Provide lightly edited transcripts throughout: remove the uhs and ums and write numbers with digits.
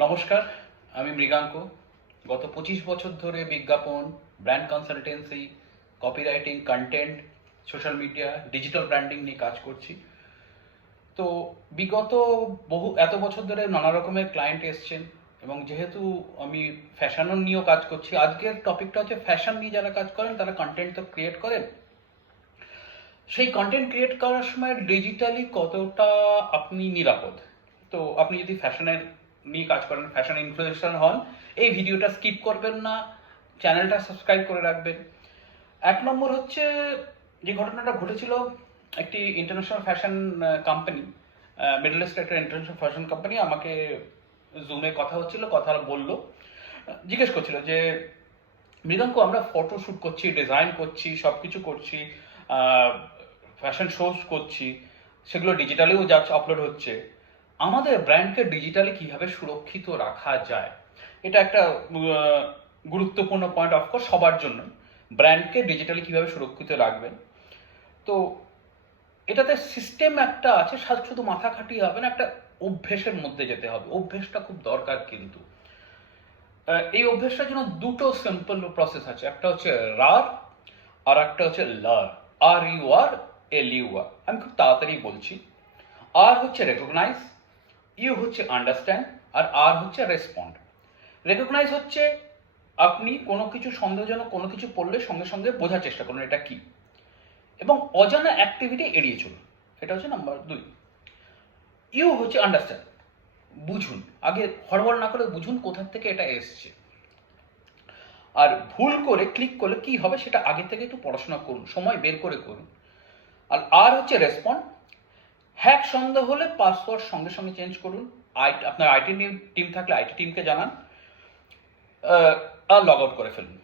নমস্কার, আমি মৃগাঙ্ক। গত 25 বছর ধরে বিজ্ঞাপন, brand consultancy, copywriting, content, social media, digital branding নিয়ে কাজ করছি। তো বিগত এত বছর ধরে নানা রকমের ক্লায়েন্ট এসছেন, এবং যেহেতু আমি ফ্যাশন নিয়েও কাজ করছি, আজকের টপিকটা হচ্ছে ফ্যাশন নিয়ে যারা কাজ করেন তারা কন্টেন্ট তো ক্রিয়েট করেন। সেই কন্টেন্ট ক্রিয়েট করার সময় ডিজিটালি কতটা আপনি নিরাপদ। তো আপনি যদি ফ্যাশনের নিয়ে কাজ করেন, ফ্যাশন ইনফ্লুয়েন্সার হন, এই ভিডিওটা স্কিপ করবেন না, চ্যানেলটা সাবস্ক্রাইব করে রাখবেন। এক নম্বর হচ্ছে, যে ঘটনাটা ঘটেছিল, একটি ইন্টারন্যাশনাল ফ্যাশন কোম্পানি, মিডল ইস্টের একটা ইন্টারন্যাশনাল ফ্যাশন কোম্পানি আমাকে জুমে কথা হচ্ছিল, কথা বললো, জিজ্ঞেস করছিল যে মৃগাঙ্ক, আমরা ফটো শ্যুট করছি, ডিজাইন করছি, সব কিছু করছি, ফ্যাশন শোজ করছি, সেগুলো ডিজিটালেও যাচ্ছে, আপলোড হচ্ছে, আমাদের ব্র্যান্ডকে ডিজিটালি কিভাবে সুরক্ষিত রাখা যায়? এটা একটা গুরুত্বপূর্ণ পয়েন্ট, অফকোর্স সবার জন্য। ব্র্যান্ডকে ডিজিটালি কিভাবে সুরক্ষিত রাখবেন, তো এটাতে সিস্টেম একটা আছে, শুধু মাথা খাটিয়ে হবে না, একটা অভ্যেসের মধ্যে যেতে হবে। অভ্যেসটা খুব দরকার। কিন্তু এই অভ্যেসটার জন্য দুটো সিম্পল প্রসেস আছে, একটা হচ্ছে রার আর একটা হচ্ছে লার। RUR LUR। আমি খুব তাড়াতাড়ি বলছি। আর হচ্ছে রেকগনাইজ, ইউ হচ্ছে আন্ডারস্ট্যান্ড, আর আর হচ্ছে রেসপন্ড। রেকগনাইজ হচ্ছে আপনি কোনো কিছু সন্দেহজনক কোনো কিছু পড়লে সঙ্গে সঙ্গে বোঝার চেষ্টা করুন এটা কি, এবং অজানা অ্যাক্টিভিটি এড়িয়ে চলুন। এটা হচ্ছে নাম্বার 2। ইউ হচ্ছে আন্ডারস্ট্যান্ড, বুঝুন, আগে হড়বড় না করে বুঝুন কোথা থেকে এটা এসছে, আর ভুল করে ক্লিক করলে কি হবে সেটা আগে থেকে একটু পড়াশোনা করুন, সময় বের করে করুন। আর আর হচ্ছে রেসপন্ড। হ্যাক সন্দেহ হলে পাসওয়ার্ড সঙ্গে সঙ্গে চেঞ্জ করুন। আপনার আইটি টিম থাকলে আইটি টিমকে জানান, আর লগ আউট করে ফেলুন।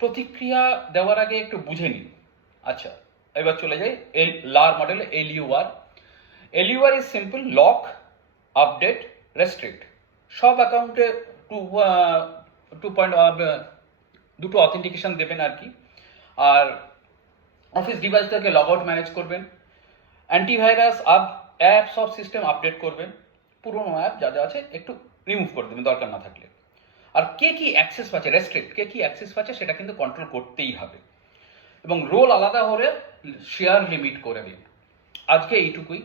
প্রতিক্রিয়া দেওয়ার আগে একটু বুঝে নিন। আচ্ছা, এবার চলে যাই লার মডেলে। LUR is simple, lock, update, restrict. সব অ্যাকাউন্টে দুটো অথেন্টিকেশন দেবেন আর কি। আর অফিস ডিভাইস থেকে লগ আউট ম্যানেজ করবেন। অ্যান্টিভাইরাস অ্যাপ সব সিস্টেম আপডেট করবেন। পুরোনো অ্যাপ যা যা আছে একটু রিমুভ করে দেবেন দরকার না থাকলে। আর কে কি অ্যাক্সেস পাচ্ছে, রেস্ট্রিক্ট, কে কি অ্যাক্সেস পাচ্ছে সেটা কিন্তু কন্ট্রোল করতেই হবে। এবং রোল আলাদা হলে শেয়ার লিমিট করে দিন। আজকে এইটুকুই।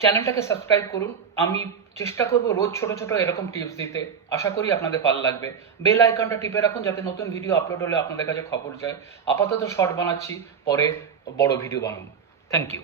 চ্যানেলটাকে সাবস্ক্রাইব করুন। আমি চেষ্টা করব রোজ ছোট ছোট এরকম টিপস দিতে। আশা করি আপনাদের ভালো লাগবে। বেল আইকনটা টিপে রাখুন যাতে নতুন ভিডিও আপলোড হলে আপনাদের কাছে খবর যায়। আপাতত শর্ট বানাচ্ছি, পরে বড় ভিডিও বানাবো। Thank you.